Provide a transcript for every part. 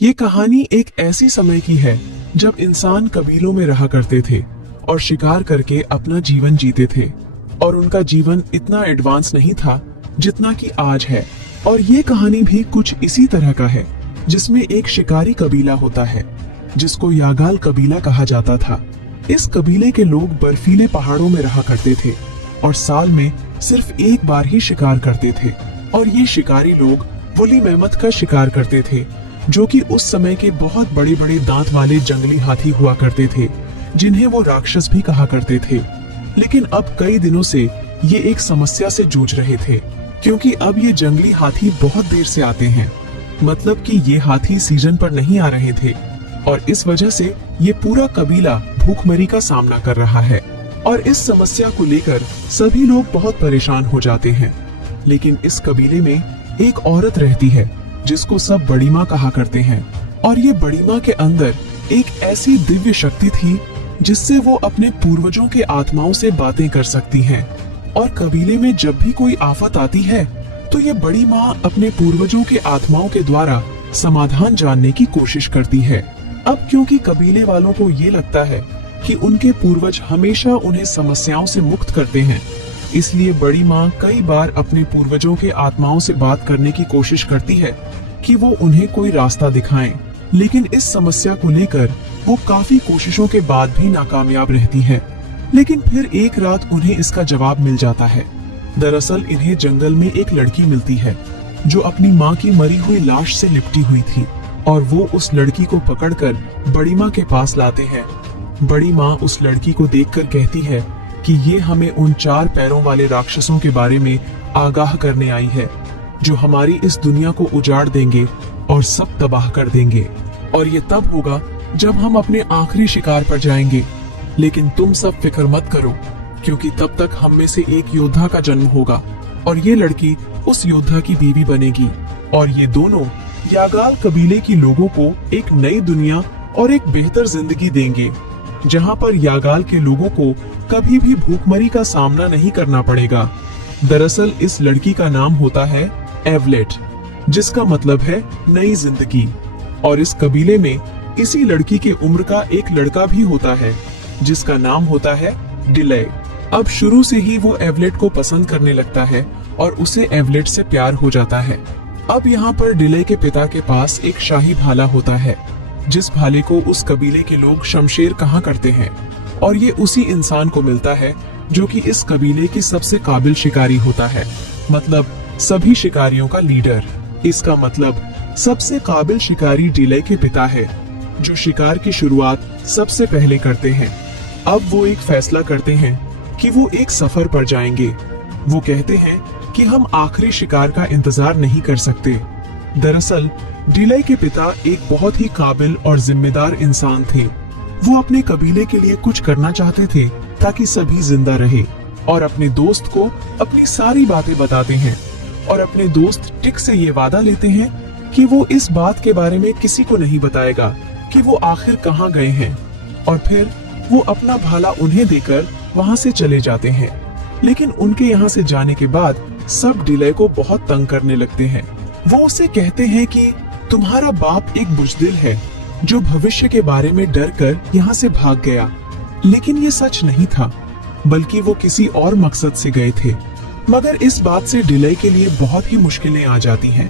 ये कहानी एक ऐसी समय की है जब इंसान कबीलों में रहा करते थे और शिकार करके अपना जीवन जीते थे। और उनका जीवन इतना एडवांस नहीं था जितना कि आज है। और ये कहानी भी कुछ इसी तरह का है, जिसमें एक शिकारी कबीला होता है जिसको यागाल कबीला कहा जाता था। इस कबीले के लोग बर्फीले पहाड़ों में रहा करते थे और साल में सिर्फ एक बार ही शिकार करते थे। और ये शिकारी लोग वुली मैमथ का शिकार करते थे, जो कि उस समय के बहुत बड़े बड़े दांत वाले जंगली हाथी हुआ करते थे, जिन्हें वो राक्षस भी कहा करते थे। लेकिन अब कई दिनों से ये एक समस्या से जूझ रहे थे, क्योंकि अब ये जंगली हाथी बहुत देर से आते हैं। मतलब कि ये हाथी सीजन पर नहीं आ रहे थे और इस वजह से ये पूरा कबीला भूखमरी का सामना कर रहा है। और इस समस्या को लेकर सभी लोग बहुत परेशान हो जाते हैं। लेकिन इस कबीले में एक औरत रहती है जिसको सब बड़ी माँ कहा करते हैं। और ये बड़ी माँ के अंदर एक ऐसी दिव्य शक्ति थी जिससे वो अपने पूर्वजों के आत्माओं से बातें कर सकती हैं। और कबीले में जब भी कोई आफत आती है तो ये बड़ी माँ अपने पूर्वजों के आत्माओं के द्वारा समाधान जानने की कोशिश करती है। अब क्योंकि कबीले वालों को ये लगता है कि उनके पूर्वज हमेशा उन्हें समस्याओं से मुक्त करते हैं, इसलिए बड़ी माँ कई बार अपने पूर्वजों के आत्माओं से बात करने की कोशिश करती है कि वो उन्हें कोई रास्ता दिखाएं। लेकिन इस समस्या को लेकर वो काफी कोशिशों के बाद भी नाकामयाब रहती है। लेकिन फिर एक रात उन्हें इसका जवाब मिल जाता है। दरअसल इन्हें जंगल में एक लड़की मिलती है जो अपनी माँ की मरी हुई लाश से लिपटी हुई थी, और वो उस लड़की को पकड़कर बड़ी माँ के पास लाते हैं। बड़ी माँ उस लड़की को देखकर कहती है कि ये हमें उन 4 पैरों वाले राक्षसों के बारे में आगाह करने आई है, जो हमारी इस दुनिया को उजाड़ देंगे और सब तबाह कर देंगे। और ये तब होगा जब हम अपने आखिरी शिकार पर जाएंगे। लेकिन तुम सब फिक्र मत करो, क्योंकि तब तक हम में से एक योद्धा का जन्म होगा और ये लड़की उस योद्धा की बीवी बनेगी। और ये दोनों यागाल कबीले के लोगों को एक नई दुनिया और एक बेहतर जिंदगी देंगे, जहाँ पर यागाल के लोगों को कभी भी भूखमरी का सामना नहीं करना पड़ेगा। दरअसल इस लड़की का नाम होता है एवलेट, जिसका मतलब है नई जिंदगी। और इस कबीले में इसी लड़की के उम्र का एक लड़का भी होता है जिसका नाम होता है डिले। अब शुरू से ही वो एवलेट को पसंद करने लगता है और उसे एवलेट से प्यार हो जाता है। अब यहाँ पर डिले के पिता के पास एक शाही भाला होता है, जिस भाले को उस कबीले के लोग शमशेर कहा करते हैं। और ये उसी इंसान को मिलता है जो कि इस कबीले की सबसे काबिल शिकारी होता है, मतलब सभी शिकारियों का लीडर। इसका मतलब सबसे काबिल शिकारी डिले के पिता है, जो शिकार की शुरुआत सबसे पहले करते हैं। अब वो एक फैसला करते हैं कि वो एक सफर पर जाएंगे। वो कहते हैं कि हम आखिरी शिकार का इंतजार नहीं कर सकते। दरअसल डिले के पिता एक बहुत ही काबिल और जिम्मेदार इंसान थे। वो अपने कबीले के लिए कुछ करना चाहते थे ताकि सभी जिंदा रहे, और अपने दोस्त को अपनी सारी बातें बताते हैं। और अपने दोस्त टिक से ये वादा लेते हैं कि वो इस बात के बारे में किसी को नहीं बताएगा कि वो आखिर कहाँ गए हैं। और फिर वो अपना भाला उन्हें देकर वहाँ से चले जाते हैं। लेकिन उनके यहाँ से जाने के बाद सब डिले को बहुत तंग करने लगते हैं। वो उसे कहते हैं कि तुम्हारा बाप एक बुजदिल है जो भविष्य के बारे में डर कर यहाँ से भाग गया। लेकिन ये सच नहीं था, बल्कि वो किसी और मकसद से गए थे। मगर इस बात से डिले के लिए बहुत ही मुश्किलें आ जाती हैं,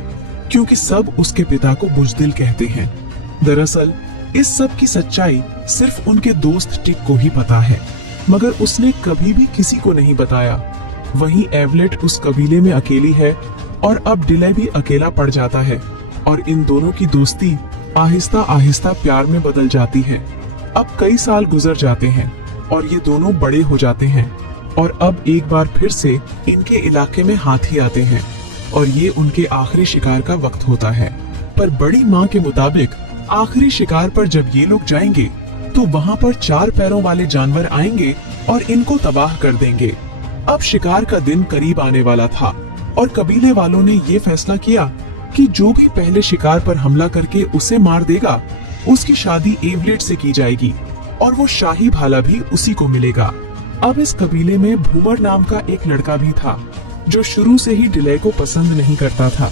क्योंकि सब उसके पिता को बुजदिल कहते हैं। दरअसल इस सब की सच्चाई सिर्फ उनके दोस्त टिक को ही पता है, मगर उसने कभी भी किसी को नहीं बताया। वहीं एवलेट उस कबीले में अकेली है और अब डिले भी अकेला पड़ जाता है। और इन दोनों की दोस्ती आहिस्ता आहिस्ता प्यार में बदल जाती है। अब कई साल गुजर जाते हैं और ये दोनों बड़े हो जाते हैं। और अब एक बार फिर से इनके इलाके में हाथी आते हैं और ये उनके आखिरी शिकार का वक्त होता है। पर बड़ी माँ के मुताबिक आखिरी शिकार पर जब ये लोग जाएंगे तो वहाँ पर 4 पैरों वाले जानवर आएंगे और इनको तबाह कर देंगे। अब शिकार का दिन करीब आने वाला था और कबीले वालों ने ये फैसला किया कि जो भी पहले शिकार पर हमला करके उसे मार देगा, उसकी शादी एवलेट से की जाएगी और वो शाही भाला भी उसी को मिलेगा। अब इस कबीले में भूमर नाम का एक लड़का भी था, जो शुरू से ही डिले को पसंद नहीं करता था।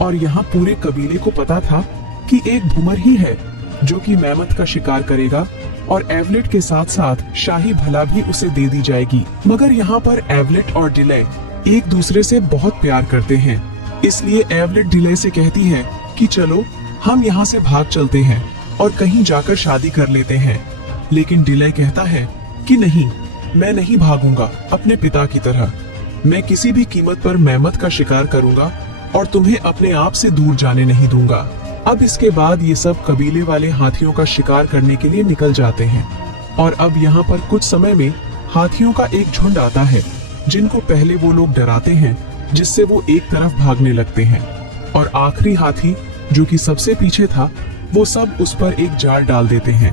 और यहाँ पूरे कबीले को पता था कि एक भूमर ही है जो कि मैमथ का शिकार करेगा और एवलेट के साथ साथ शाही भला भी उसे दे दी जाएगी। मगर यहाँ पर एवलेट और डिले एक दूसरे से बहुत प्यार करते हैं, इसलिए एवलेट डिले से कहती है कि चलो हम यहाँ से भाग चलते हैं और कहीं जाकर शादी कर लेते हैं। लेकिन डिले कहता है कि नहीं, मैं नहीं भागूंगा अपने पिता की तरह। मैं किसी भी कीमत पर मैमथ का शिकार करूंगा और तुम्हें अपने आप से दूर जाने नहीं दूंगा। अब इसके बाद ये सब कबीले वाले हाथियों का शिकार करने के लिए निकल जाते हैं और अब यहाँ पर कुछ समय में हाथियों का एक झुंड आता है जिनको पहले वो लोग डराते हैं, जिससे वो एक तरफ भागने लगते हैं और आखिरी हाथी जो कि सबसे पीछे था वो सब उस पर एक जाल डाल देते हैं।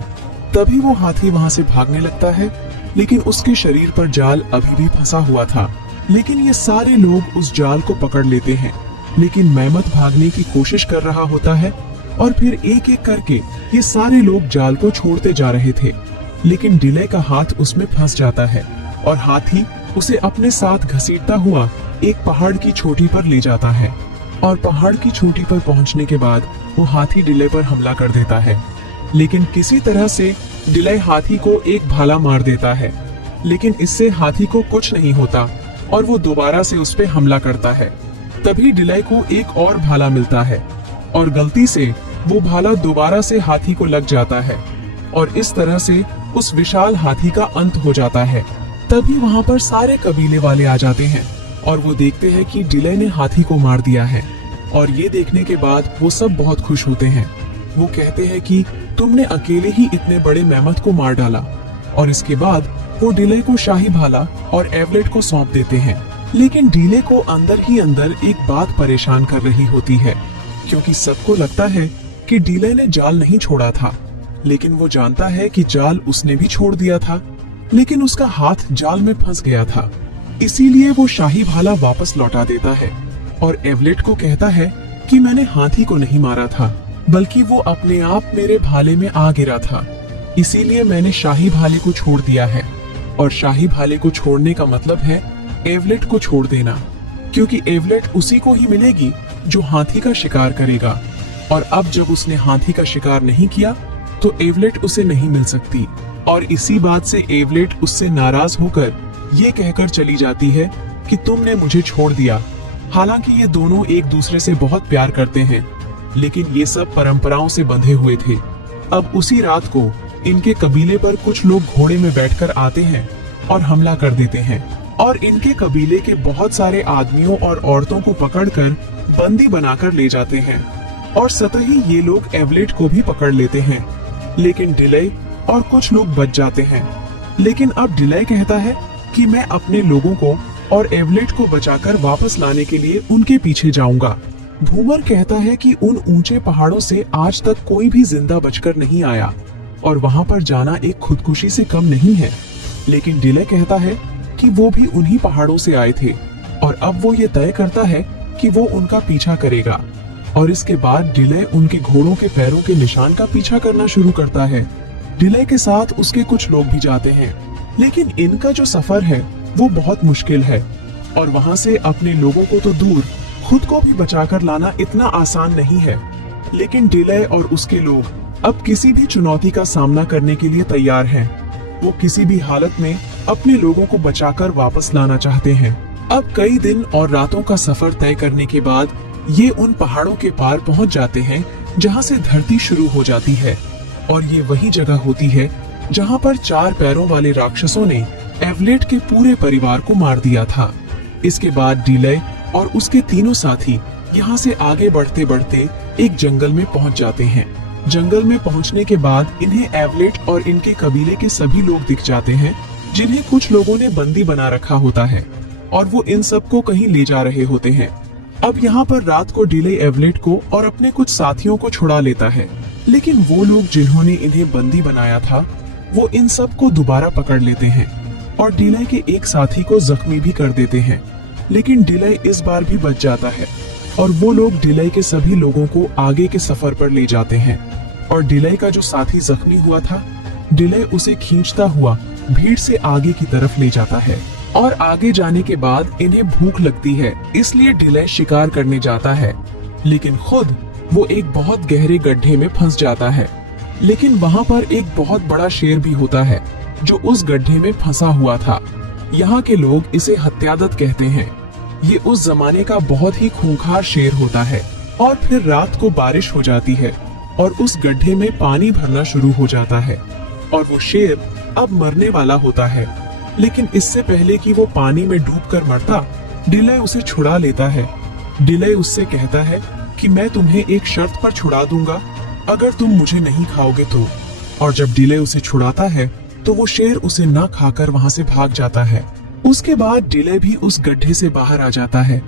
तभी वो हाथी वहाँ से भागने लगता है, लेकिन उसके शरीर पर जाल अभी भी फंसा हुआ था। लेकिन ये सारे लोग उस जाल को पकड़ लेते हैं, लेकिन मैमथ भागने की कोशिश कर रहा होता है और फिर एक एक करके ये सारे लोग जाल को छोड़ते जा रहे थे। लेकिन डिले का हाथ उसमें फंस जाता है और हाथी उसे अपने साथ घसीटता हुआ एक पहाड़ की चोटी पर ले जाता है और पहाड़ की चोटी पर पहुंचने के बाद वो हाथी डिले पर हमला कर देता है। लेकिन किसी तरह से डिले हाथी को एक भाला मार देता है, लेकिन इससे हाथी को कुछ नहीं होता और वो दोबारा से उस पे हमला करता है। तभी डिले को एक और भाला मिलता है और गलती से वो भाला दोबारा से हाथी को लग जाता है और इस तरह से उस विशाल हाथी का अंत हो जाता है। तभी वहाँ पर सारे कबीले वाले आ जाते हैं और वो देखते हैं कि डिले ने हाथी को मार दिया है और ये देखने के बाद वो सब बहुत खुश होते हैं। वो कहते हैं कि तुमने अकेले ही इतने बड़े मैमथ को मार डाला और इसके बाद वो डिले को शाही भाला और एवलेट को सौंप देते हैं। लेकिन डिले को अंदर ही अंदर एक बात परेशान कर रही होती है, क्योंकि सबको लगता है कि डिले ने जाल नहीं छोड़ा था, लेकिन वो जानता है कि जाल उसने भी छोड़ दिया था, लेकिन उसका हाथ जाल में फंस गया था। इसीलिए वो शाही भाला वापस लौटा देता है और एवलेट को कहता है कि मैंने हाथी को नहीं मारा था, बल्कि वो अपने आप मेरे भाले में आ गिरा था, इसीलिए मैंने शाही भाले को छोड़ दिया है। और शाही भाले को छोड़ने का मतलब है एवलेट को छोड़ देना, क्योंकि एवलेट उसी को ही मिलेगी जो हाथी का शिकार करेगा और अब जब उसने हाथी का शिकार नहीं किया तो एवलेट उसे नहीं मिल सकती। और इसी बात से एवलेट उससे नाराज होकर ये कहकर चली जाती है कि तुमने मुझे छोड़ दिया। हालांकि ये दोनों एक दूसरे से बहुत प्यार करते हैं, लेकिन ये सब परंपराओं से बंधे हुए थे। अब उसी रात को इनके कबीले पर कुछ लोग घोड़े में बैठकर आते हैं और हमला कर देते हैं और इनके कबीले के बहुत सारे आदमियों और औरतों को पकड़कर बंदी बनाकर ले जाते हैं और सतही ये लोग एवलेट को भी पकड़ लेते हैं। लेकिन डिले और कुछ लोग बच जाते हैं। लेकिन अब डिले कहता है कि मैं अपने लोगों को और एवलेट को बचाकर वापस लाने के लिए उनके पीछे जाऊंगा। भूमर कहता है कि उन ऊंचे पहाड़ों से आज तक कोई भी जिंदा बचकर नहीं आया और वहां पर जाना एक खुदकुशी से कम नहीं है। लेकिन डिले कहता है कि वो भी उन्हीं पहाड़ों से आए थे और अब वो ये तय करता है कि वो उनका पीछा करेगा। और इसके बाद डिले उनके घोड़ों के पैरों के निशान का पीछा करना शुरू करता है। डिले के साथ उसके कुछ लोग भी जाते हैं, लेकिन इनका जो सफर है वो बहुत मुश्किल है और वहाँ से अपने लोगों को तो दूर खुद को भी बचाकर लाना इतना आसान नहीं है। लेकिन डिले और उसके लोग अब किसी भी चुनौती का सामना करने के लिए तैयार हैं। वो किसी भी हालत में अपने लोगों को बचाकर वापस लाना चाहते हैं। अब कई दिन और रातों का सफर तय करने के बाद ये उन पहाड़ों के पार पहुंच जाते हैं जहां से धरती शुरू हो जाती है और ये वही जगह होती है जहां पर 4 पैरों वाले राक्षसों ने एवलेट के पूरे परिवार को मार दिया था। इसके बाद डिले और उसके तीनों साथी यहाँ से आगे बढ़ते बढ़ते एक जंगल में पहुंच जाते हैं। जंगल में पहुंचने के बाद इन्हें एवलेट और इनके कबीले के सभी लोग दिख जाते हैं, जिन्हें कुछ लोगों ने बंदी बना रखा होता है और वो इन सबको कहीं ले जा रहे होते हैं। अब यहाँ पर रात को डिले एवलेट को और अपने कुछ साथियों को छुड़ा लेता है, लेकिन वो लोग जिन्होंने इन्हें बंदी बनाया था वो इन सबको दोबारा पकड़ लेते हैं और डिले के एक साथी को जख्मी भी कर देते हैं। लेकिन डिले इस बार भी बच जाता है और वो लोग डिले के सभी लोगों को आगे के सफर पर ले जाते हैं और डिले का जो साथी जख्मी हुआ था, डिले उसे खींचता हुआ भीड़ से आगे की तरफ ले जाता है। और आगे जाने के बाद इन्हें भूख लगती है, इसलिए डिले शिकार करने जाता है, लेकिन खुद वो एक बहुत गहरे गड्ढे में फंस जाता है। लेकिन वहाँ पर एक बहुत बड़ा शेर भी होता है जो उस गड्ढे में फंसा हुआ था। यहाँ के लोग इसे हत्यादत्त कहते हैं। ये उस जमाने का बहुत ही खूंखार शेर होता है। और फिर रात को बारिश हो जाती है और उस गड्ढे में पानी भरना शुरू हो जाता है और वो शेर अब मरने वाला होता है। लेकिन इससे पहले कि वो पानी में डूबकर मरता, डिले उसे छुड़ा लेता है। डिले उससे कहता है कि मैं तुम्हें एक शर्त पर छुड़ा दूंगा, अगर तुम मुझे नहीं खाओगे तो। और जब डिले उसे छुड़ाता है तो वो शेर उसे न खाकर वहाँ से भाग जाता है। उसके बाद डिले भी उस गड्ढे से बाहर आ जाता है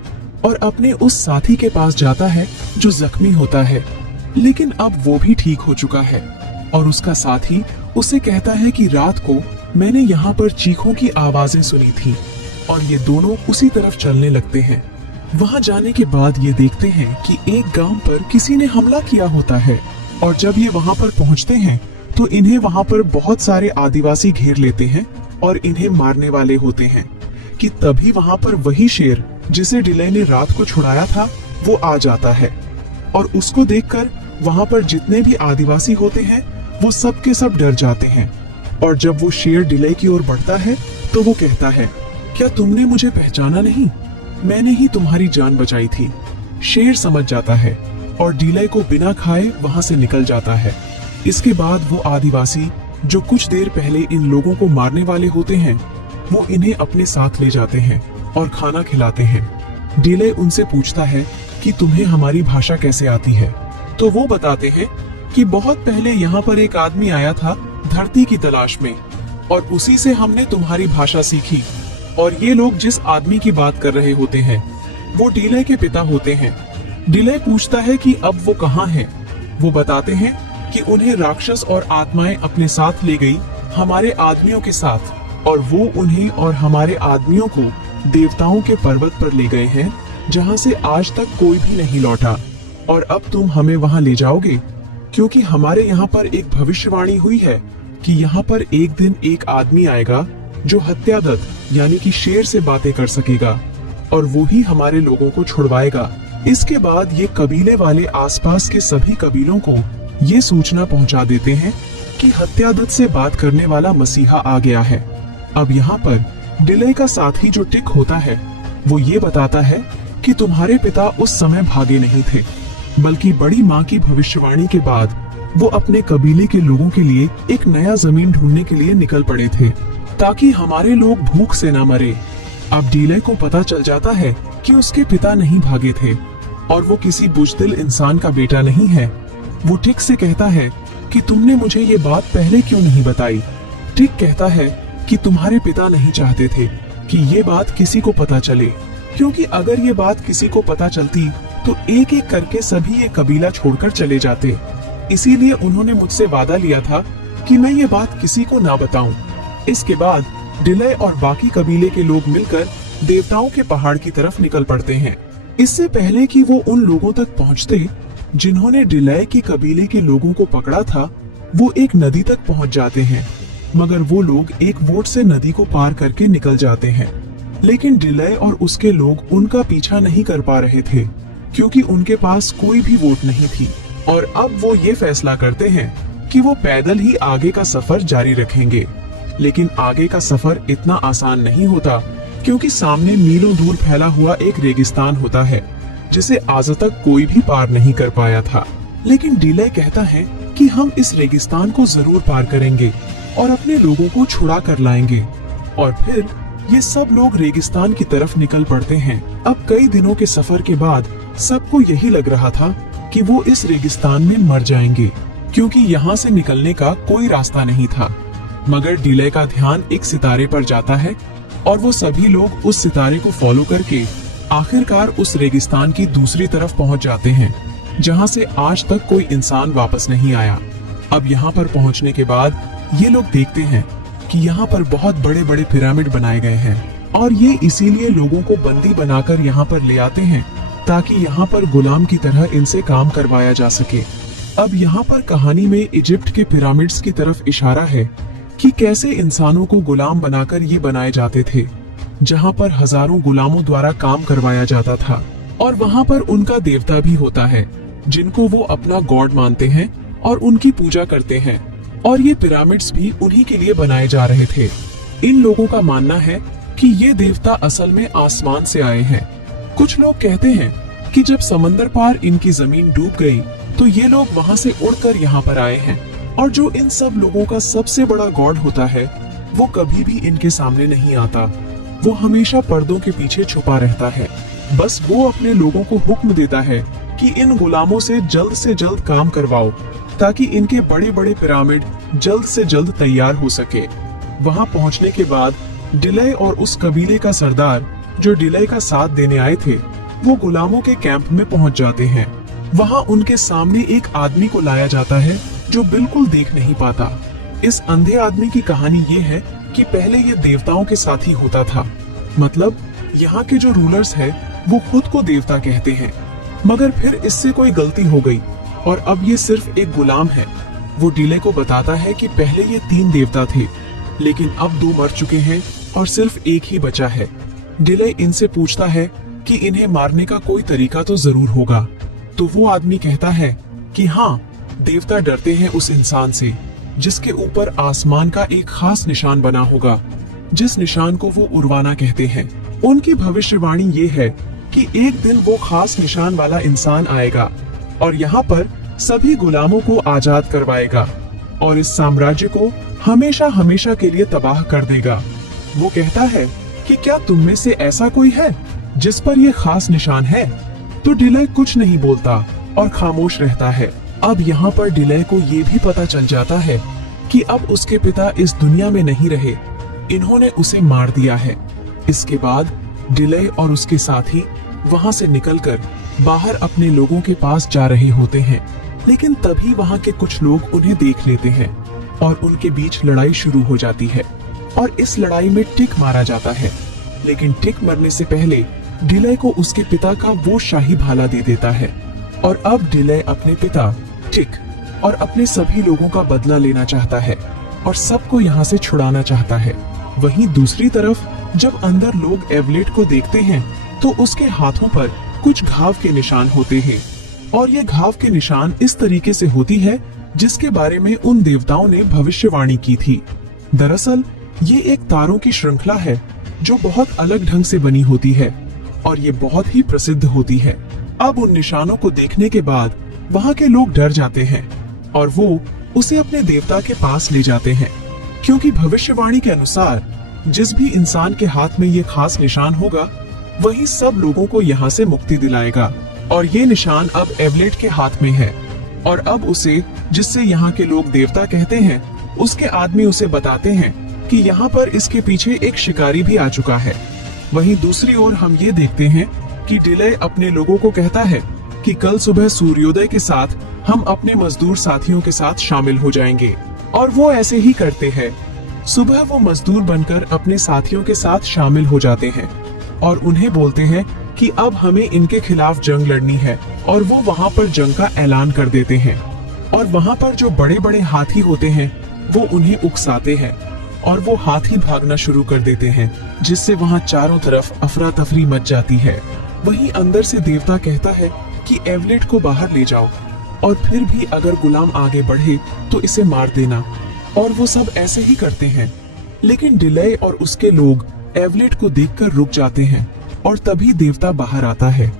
और अपने उस साथी के पास जाता है जो जख्मी होता है। लेकिन अब वो भी ठीक हो चुका है और उसका साथी उसे कहता है कि रात को मैंने यहाँ पर चीखों की आवाजें सुनी थी। और ये दोनों उसी तरफ चलने लगते हैं। वहाँ जाने के बाद ये देखते हैं कि एक गांव पर किसी ने हमला किया होता है। और जब ये वहाँ पर पहुँचते हैं तो इन्हें वहाँ पर बहुत सारे आदिवासी घेर लेते हैं और इन्हें मारने वाले होते हैं कि तभी वहाँ पर वही शेर जिसे डिले ने रात को छुड़ाया था वो आ जाता है। और उसको देखकर वहाँ पर जितने भी आदिवासी होते हैं वो सब के सब डर जाते हैं। और जब वो शेर डिले की ओर बढ़ता है तो वो कहता है, क्या तुमने मुझे पहचाना नहीं? मैंने ही तुम्हारी जान बचाई थी। शेर समझ जाता है और डिले को बिना खाए वहाँ से निकल जाता है। इसके बाद वो आदिवासी जो कुछ देर पहले इन लोगों को मारने वाले होते हैं वो इन्हें अपने साथ ले जाते हैं और खाना खिलाते हैं। डिले उनसे पूछता है कि तुम्हें हमारी भाषा कैसे आती है? तो वो बताते हैं कि बहुत पहले यहाँ पर एक आदमी आया था धरती की तलाश में और उसी से हमने तुम्हारी भाषा सीखी। और ये लोग जिस आदमी की बात कर रहे होते हैं वो डिले के पिता होते हैं। डिले पूछता है कि अब वो कहाँ हैं? वो बताते हैं कि उन्हें राक्षस और आत्माएं अपने साथ ले गई हमारे आदमियों के साथ, और वो उन्हें और हमारे आदमियों को देवताओं के पर्वत पर ले गए हैं जहाँ से आज तक कोई भी नहीं लौटा। और अब तुम हमें वहाँ ले जाओगे क्योंकि हमारे यहाँ पर एक भविष्यवाणी हुई है कि यहाँ पर एक दिन एक आदमी आएगा जो हत्यादत्त यानी कि शेर से बातें कर सकेगा और वो ही हमारे लोगों को छुड़वाएगा। इसके बाद ये कबीले वाले आसपास के सभी कबीलों को ये सूचना पहुंचा देते हैं कि हत्यादत्त से बात करने वाला मसीहा आ गया है। अब यहाँ पर डिले का साथी जो टिक होता है वो ये बताता है कि तुम्हारे पिता उस समय भागे नहीं थे, बल्कि बड़ी माँ की भविष्यवाणी के बाद वो अपने कबीले के लोगों के लिए एक नया जमीन ढूंढने के लिए निकल पड़े थे ताकि हमारे लोग भूख से न मरे। अब डिले को पता चल जाता है कि उसके पिता नहीं भागे थे और वो किसी बुज़दिल इंसान का बेटा नहीं है। वो टिक से कहता है कि तुमने मुझे ये बात पहले क्यों नहीं बताई? टिक कहता है कि तुम्हारे पिता नहीं चाहते थे कि ये बात किसी को पता चले, क्योंकि अगर ये बात किसी को पता चलती तो एक एक करके सभी ये कबीला छोड़कर चले जाते। इसीलिए उन्होंने मुझसे वादा लिया था कि मैं ये बात किसी को ना बताऊं। इसके बाद डिले और बाकी कबीले के लोग मिलकर देवताओं के पहाड़ की तरफ निकल पड़ते हैं। इससे पहले कि वो उन लोगों तक पहुंचते जिन्होंने डिले की कबीले के लोगों को पकड़ा था, वो एक नदी तक पहुंच जाते हैं। मगर वो लोग एक वोट से नदी को पार करके निकल जाते हैं। लेकिन डिले और उसके लोग उनका पीछा नहीं कर पा रहे थे क्योंकि उनके पास कोई भी वोट नहीं थी। और अब वो ये फैसला करते हैं कि वो पैदल ही आगे का सफर जारी रखेंगे। लेकिन आगे का सफर इतना आसान नहीं होता क्योंकि सामने मीलों दूर फैला हुआ एक रेगिस्तान होता है जिसे आज तक कोई भी पार नहीं कर पाया था। लेकिन डिले कहता है कि हम इस रेगिस्तान को जरूर पार करेंगे और अपने लोगों को छुड़ा कर लाएंगे। और फिर ये सब लोग रेगिस्तान की तरफ निकल पड़ते हैं। अब कई दिनों के सफर के बाद सबको यही लग रहा था कि वो इस रेगिस्तान में मर जाएंगे क्योंकि यहाँ से निकलने का कोई रास्ता नहीं था। मगर डिले का ध्यान एक सितारे पर जाता है और वो सभी लोग उस सितारे को फॉलो करके आखिरकार उस रेगिस्तान की दूसरी तरफ पहुंच जाते हैं जहां से आज तक कोई इंसान वापस नहीं आया। अब यहाँ पर पहुंचने के बाद ये लोग देखते हैं कि यहाँ पर बहुत बड़े बड़े पिरामिड बनाए गए हैं और ये इसीलिए लोगों को बंदी बनाकर यहाँ पर ले आते हैं ताकि यहाँ पर गुलाम की तरह इनसे काम करवाया जा सके। अब यहाँ पर कहानी में इजिप्ट के पिरामिड्स की तरफ इशारा है कि कैसे इंसानों को गुलाम बनाकर ये बनाए जाते थे, जहाँ पर हजारों गुलामों द्वारा काम करवाया जाता था और वहाँ पर उनका देवता भी होता है जिनको वो अपना गॉड मानते हैं और उनकी पूजा करते हैं। और ये पिरामिड्स भी उन्हीं के लिए बनाए जा रहे थे। इन लोगों का मानना है कि ये देवता असल में आसमान से आए हैं। कुछ लोग कहते हैं कि जब समंदर पार इनकी जमीन डूब गई तो ये लोग वहाँ से उड़कर यहाँ पर आए हैं। और जो इन सब लोगों का सबसे बड़ा गॉड होता है वो कभी भी इनके सामने नहीं आता। वो हमेशा पर्दों के पीछे छुपा रहता है। बस वो अपने लोगों को हुक्म देता है कि इन गुलामों से जल्द काम करवाओ ताकि इनके बड़े बड़े पिरामिड जल्द से जल्द तैयार हो सके। वहाँ पहुँचने के बाद डिले और उस कबीले का सरदार जो डिले का साथ देने आए थे वो गुलामों के कैंप में पहुँच जाते हैं। वहाँ उनके सामने एक आदमी को लाया जाता है जो बिल्कुल देख नहीं पाता। इस अंधे आदमी की कहानी ये है कि पहले ये देवताओं के साथ ही होता था। मतलब यहाँ के जो रूलर्स हैं वो खुद को देवता कहते हैं, मगर फिर इससे कोई गलती हो गई और अब ये सिर्फ एक गुलाम है। वो डिले को बताता है कि पहले ये 3 देवता थे, लेकिन अब 2 मर चुके हैं और सिर्फ एक ही बचा है। डिले इनसे पूछता है कि इन्हें मारने का कोई तरीका तो जरूर होगा। तो वो आदमी कहता है कि हाँ, देवता डरते हैं उस इंसान से जिसके ऊपर आसमान का एक खास निशान बना होगा, जिस निशान को वो उर्वाना कहते हैं। उनकी भविष्यवाणी ये है कि एक दिन वो खास निशान वाला इंसान आएगा और यहाँ पर सभी गुलामों को आजाद करवाएगा और इस साम्राज्य को हमेशा हमेशा के लिए तबाह कर देगा। वो कहता है कि क्या तुम में से ऐसा कोई है जिस पर ये खास निशान है? तो डिले कुछ नहीं बोलता और खामोश रहता है। अब यहाँ पर डिले को ये भी पता चल जाता है कि अब उसके पिता इस दुनिया में नहीं रहे, इन्होंने उसे मार दिया है। इसके बाद डिले और उसके साथी वहाँ से निकलकर बाहर अपने लोगों के पास जा रहे होते हैं, लेकिन तभी वहाँ के कुछ लोग उन्हें देख लेते हैं और उनके बीच लड़ाई शुरू हो जाती है और इस लड़ाई में टिक मारा जाता है। लेकिन टिक मरने से पहले डिले को उसके पिता का वो शाही भाला दे देता है और अब डिले अपने पिता टिक और अपने सभी लोगों का बदला लेना चाहता है और सबको यहाँ से छुड़ाना चाहता है। वहीं दूसरी तरफ जब अंदर लोग एवलेट को देखते हैं तो उसके हाथों पर कुछ घाव के निशान होते हैं और ये घाव के निशान इस तरीके से होती है जिसके बारे में उन देवताओं ने भविष्यवाणी की थी। दरअसल ये एक तारों की श्रृंखला है जो बहुत अलग ढंग से बनी होती है और ये बहुत ही प्रसिद्ध होती है। अब उन निशानों को देखने के बाद वहाँ के लोग डर जाते हैं और वो उसे अपने देवता के पास ले जाते हैं, क्योंकि भविष्यवाणी के अनुसार जिस भी इंसान के हाथ में ये खास निशान होगा वही सब लोगों को यहाँ से मुक्ति दिलाएगा। और ये निशान अब एवलेट के हाथ में है और अब उसे, जिससे यहाँ के लोग देवता कहते हैं, उसके आदमी उसे बताते हैं कि यहाँ पर इसके पीछे एक शिकारी भी आ चुका है। वहीं दूसरी ओर हम ये देखते हैं कि डिले अपने लोगों को कहता है कि कल सुबह सूर्योदय के साथ हम अपने मजदूर साथियों के साथ शामिल हो जाएंगे। और वो ऐसे ही करते हैं। सुबह वो मजदूर बनकर अपने साथियों के साथ शामिल हो जाते हैं और उन्हें बोलते हैं कि अब हमें इनके खिलाफ जंग लड़नी है और वो वहाँ पर जंग का ऐलान कर देते हैं। और वहाँ पर जो बड़े बड़े हाथी होते हैं वो उन्हें उकसाते हैं और वो हाथी भागना शुरू कर देते हैं, जिससे वहाँ चारों तरफ अफरा तफरी मच जाती है। वहीं अंदर से देवता कहता है कि एवलेट को बाहर ले जाओ और फिर भी अगर गुलाम आगे बढ़े तो इसे मार देना। और वो सब ऐसे ही करते हैं। लेकिन डिले और उसके लोग एवलेट को देखकर रुक जाते हैं और तभी देवता बाहर आता है।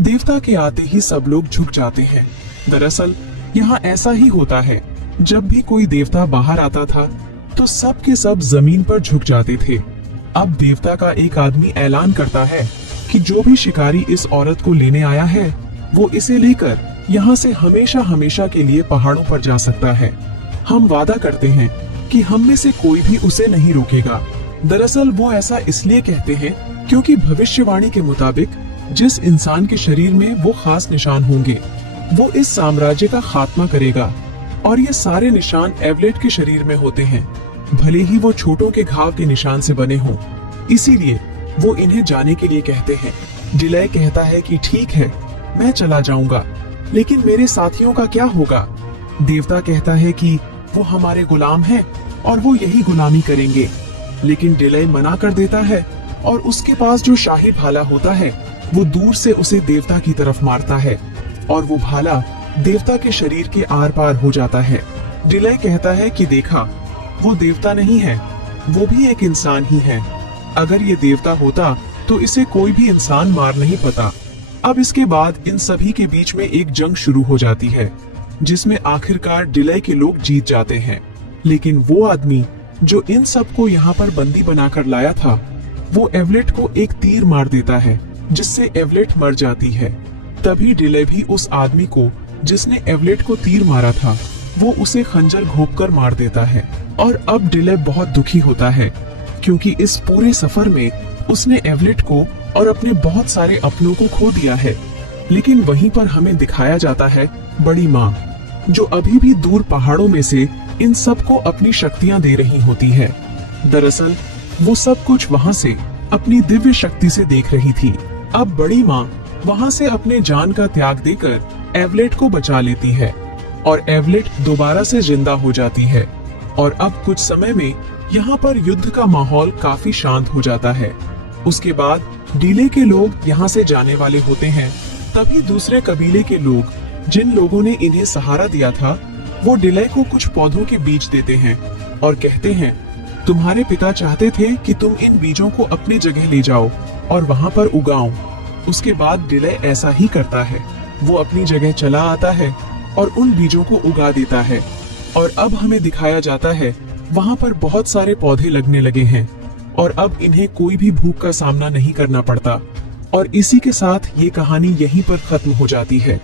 देवता के आते ही सब लोग झुक जाते हैं। दरअसल यहाँ ऐसा ही होता है, जब भी कोई देवता बाहर आता था तो सब के सब जमीन पर झुक जाते थे। अब देवता का एक आदमी ऐलान करता है कि जो भी शिकारी इस औरत को लेने आया है वो इसे लेकर यहाँ से हमेशा हमेशा के लिए पहाड़ों पर जा सकता है। हम वादा करते हैं कि हम में से कोई भी उसे नहीं रोकेगा। दरअसल वो ऐसा इसलिए कहते हैं क्योंकि भविष्यवाणी के मुताबिक जिस इंसान के शरीर में वो खास निशान होंगे वो इस साम्राज्य का खात्मा करेगा। और ये सारे निशान एवलेट के शरीर में होते हैं, भले ही वो छोटों के घाव के निशान से बने हों। इसीलिए वो इन्हें जाने के लिए कहते हैं। डिले कहता है कि ठीक है, मैं चला जाऊंगा, लेकिन मेरे साथियों का क्या होगा? देवता कहता है कि वो हमारे गुलाम हैं और वो यही गुलामी करेंगे। लेकिन डिले मना कर देता है और उसके पास जो शाही भाला होता है वो दूर से उसे देवता की तरफ मारता है। और वो भाला देवता के शरीर के आर पार हो जाता है। डिले कहता है कि देखा, वो देवता नहीं है, वो भी एक इंसान ही है। अगर ये देवता होता तो इसे कोई भी इंसान मार नहीं पाता। अब इसके बाद इन सभी के बीच में एक जंग शुरू हो जाती है, जिसमें आखिरकार डिले के लोग जीत जाते हैं। लेकिन वो आदमी जो इन सबको यहाँ पर बंदी बनाकर लाया था, वो एवलेट को एक तीर मार देता है, जिससे एवलेट मर जाती है। तभी डिले भी उस आदमी को जिसने एवलेट को तीर मारा था, वो उसे खंजर घोंपकर मार देता है। और अब डिले बहुत दुखी होता है, क्योंकि इस पूरे सफर में उसने एवलेट को और अपने बहुत सारे अपनों को खो दिया है। लेकिन वहीं पर हमें दिखाया जाता है बड़ी माँ, जो अभी भी दूर पहाड़ों में से इन सबको अपनी शक्तियां दे रही होती है। दरअसल वो सब कुछ वहाँ से अपनी दिव्य शक्ति से देख रही थी। अब बड़ी माँ वहाँ से अपने जान का त्याग देकर एवलेट को बचा लेती है और एवलेट दोबारा से जिंदा हो जाती है। और अब कुछ समय में यहाँ पर युद्ध का माहौल काफी शांत हो जाता है। उसके बाद डिले के लोग यहाँ से जाने वाले होते हैं। तभी दूसरे कबीले के लोग, जिन लोगों ने इन्हें सहारा दिया था, वो डिले को कुछ पौधों के बीज देते हैं और कहते हैं, तुम्हारे पिता चाहते थे कि तुम इन बीजों को अपनी जगह ले जाओ और वहाँ पर उगाओ। उसके बाद डिले ऐसा ही करता है। वो अपनी जगह चला आता है और उन बीजों को उगा देता है। और अब हमें दिखाया जाता है वहाँ पर बहुत सारे पौधे लगने लगे हैं और अब इन्हें कोई भी भूख का सामना नहीं करना पड़ता। और इसी के साथ ये कहानी यहीं पर खत्म हो जाती है।